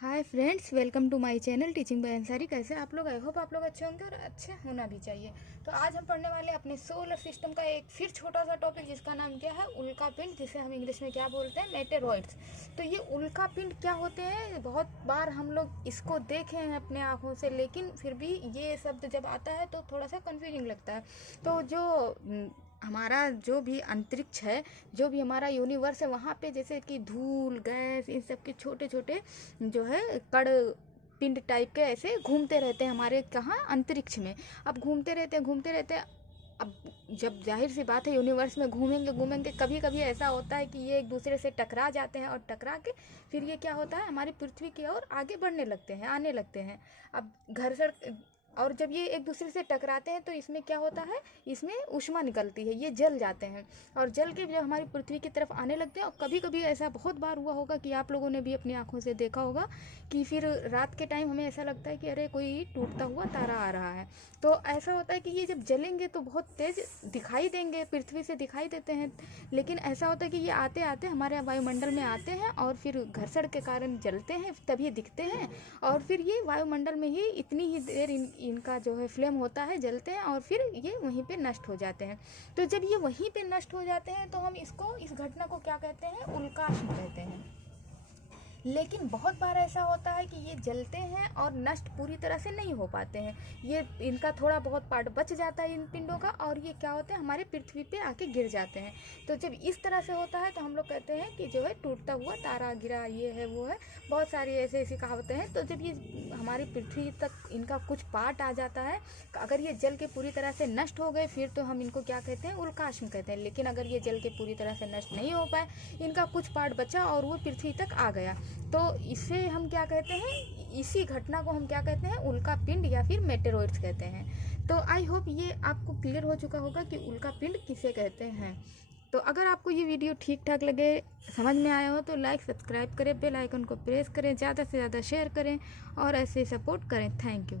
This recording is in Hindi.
Hi friends, welcome to my channel teaching by Ansari. कैसे आप लोग? आई होप आप लोग अच्छे होंगे और अच्छे होना भी चाहिए। तो आज हम पढ़ने वाले अपने सोलर सिस्टम का एक फिर छोटा सा टॉपिक, जिसका नाम क्या है? उल्का पिंड, जिसे हम इंग्लिश में क्या बोलते हैं? मेटेरॉइड्स। तो ये उल्का पिंड क्या होते हैं? बहुत बार हम लोग इसको देखे हैं अपने आँखों से, लेकिन फिर भी ये शब्द जब आता है तो थोड़ा सा कन्फ्यूजिंग लगता है। तो जो हमारा जो भी अंतरिक्ष है, जो भी हमारा यूनिवर्स है, वहाँ पे जैसे कि धूल, गैस, इन सब के छोटे छोटे जो है कण, पिंड टाइप के ऐसे घूमते रहते हैं हमारे कहाँ, अंतरिक्ष में। अब घूमते रहते हैं घूमते रहते हैं। अब जब जाहिर सी बात है यूनिवर्स में घूमेंगे घूमेंगे, कभी कभी ऐसा होता है कि ये एक दूसरे से टकरा जाते हैं और टकरा के फिर ये क्या होता है, हमारी पृथ्वी की ओर आगे बढ़ने लगते हैं, आने लगते हैं। अब घर्षण, और जब ये एक दूसरे से टकराते हैं तो इसमें क्या होता है, इसमें ऊष्मा निकलती है, ये जल जाते हैं। और जल के जब हमारी पृथ्वी की तरफ आने लगते हैं, और कभी कभी ऐसा बहुत बार हुआ होगा कि आप लोगों ने भी अपनी आंखों से देखा होगा कि फिर रात के टाइम हमें ऐसा लगता है कि अरे कोई टूटता हुआ तारा आ रहा है। तो ऐसा होता है कि ये जब जलेंगे तो बहुत तेज दिखाई देंगे, पृथ्वी से दिखाई देते हैं। लेकिन ऐसा होता है कि ये आते आते हमारे वायुमंडल में आते हैं और फिर घर्षण के कारण जलते हैं, तभी दिखते हैं। और फिर ये वायुमंडल में ही इतनी ही देर इनका जो है फ्लेम होता है, जलते हैं और फिर ये वहीं पे नष्ट हो जाते हैं। तो जब ये वहीं पे नष्ट हो जाते हैं तो हम इसको, इस घटना को क्या कहते हैं? उल्काश्म कहते हैं। लेकिन बहुत बार ऐसा होता है कि ये जलते हैं और नष्ट पूरी तरह से नहीं हो पाते हैं। ये इनका थोड़ा बहुत पार्ट बच जाता है इन पिंडों का, और ये क्या होते हैं, हमारे पृथ्वी पे आके गिर जाते हैं। तो जब इस तरह से होता है तो हम लोग कहते हैं कि जो है टूटता हुआ तारा गिरा, ये है वो है, बहुत सारी ऐसे ऐसी कहावतें हैं। तो जब ये हमारी पृथ्वी तक इनका कुछ पार्ट आ जाता है, अगर ये जल के पूरी तरह से नष्ट हो गए, फिर तो हम इनको क्या कहते हैं? उल्काश्म कहते हैं। लेकिन अगर ये जल के पूरी तरह से नष्ट नहीं हो पाए, इनका कुछ पार्ट बचा और वो पृथ्वी तक आ गया, तो इसे हम क्या कहते हैं? इसी घटना को हम क्या कहते हैं? उल्का पिंड या फिर मेटेरॉइड्स कहते हैं। तो आई होप ये आपको क्लियर हो चुका होगा कि उल्का पिंड किसे कहते हैं। तो अगर आपको ये वीडियो ठीक ठाक लगे, समझ में आया हो, तो लाइक सब्सक्राइब करें, बेल आइकन को प्रेस करें, ज़्यादा से ज़्यादा शेयर करें और ऐसे सपोर्ट करें। Thank you.